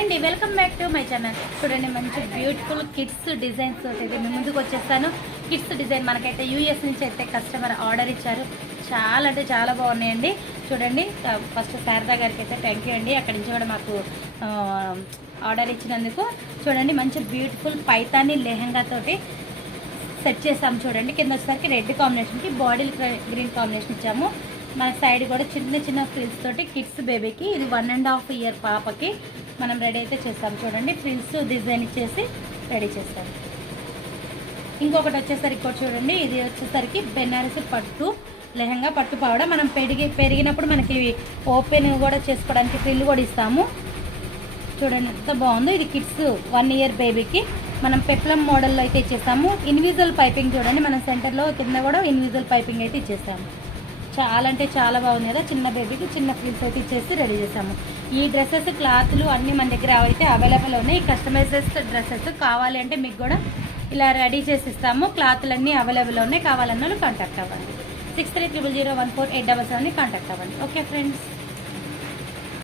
Hi అండి, welcome back to my channel. చూడండి, మంచి బ్యూటిఫుల్ కిడ్స్ డిజైన్స్ తోటి అయితే మేము ముందుకు వచ్చేస్తాను. కిడ్స్ డిజైన్ మనకైతే యూఎస్ నుంచి అయితే కస్టమర్ ఆర్డర్ ఇచ్చారు. చాలా అంటే చాలా బాగున్నాయండి. చూడండి, ఫస్ట్ శారదా గారికి అయితే థ్యాంక్ యూ అండి, అక్కడి నుంచి కూడా మాకు ఆర్డర్ ఇచ్చినందుకు. చూడండి, మంచి బ్యూటిఫుల్ పైతాని లెహంగా తోటి సెట్ చేసాము. చూడండి, కింద వచ్చేసరికి రెడ్ కాంబినేషన్కి బాడీ గ్రీన్ కాంబినేషన్ ఇచ్చాము. మన సైడ్ కూడా చిన్న చిన్న ఫ్రిల్స్ తోటి కిడ్స్ బేబీకి, ఇది 1.5 ఇయర్ పాపకి మనం రెడీ అయితే చేస్తాం. చూడండి, ఫ్రిల్స్ డిజైన్ ఇచ్చేసి రెడీ చేస్తాం. ఇంకొకటి వచ్చేసరికి కూడా చూడండి, ఇది వచ్చేసరికి బెనారసి పట్టు లెహంగా, పట్టు పావడ. మనం పెరిగినప్పుడు మనకి ఓపెన్ కూడా చేసుకోవడానికి ఫ్రిల్ కూడా ఇస్తాము. చూడండి ఎంత బాగుందో. ఇది కిడ్స్ 1 ఇయర్ బేబీకి మనం పెప్లం మోడల్లో అయితే ఇచ్చేస్తాము. ఇన్విజువల్ పైపింగ్ చూడండి, మన సెంటర్లో కింద కూడా ఇన్విజువల్ పైపింగ్ అయితే ఇచ్చేస్తాము. చాలా అంటే చాలా బాగుంది కదా. చిన్న బేబీకి చిన్న ఫ్రిల్స్ అయితే ఇచ్చేసి రెడీ చేసాము. ఈ డ్రెస్సెస్ క్లాత్లు అన్నీ మన దగ్గర అయితే అవైలబుల్ ఉన్నాయి. కస్టమైజ్డ్ డ్రెస్సెస్ కావాలి అంటే మీకు కూడా ఇలా రెడీ చేసి ఇస్తాము. క్లాత్లు అన్నీ అవైలబుల్ ఉన్నాయి. కావాలన్న కాంటాక్ట్ అవ్వండి. 6300014877 కాంటాక్ట్ అవ్వండి. Okay friends.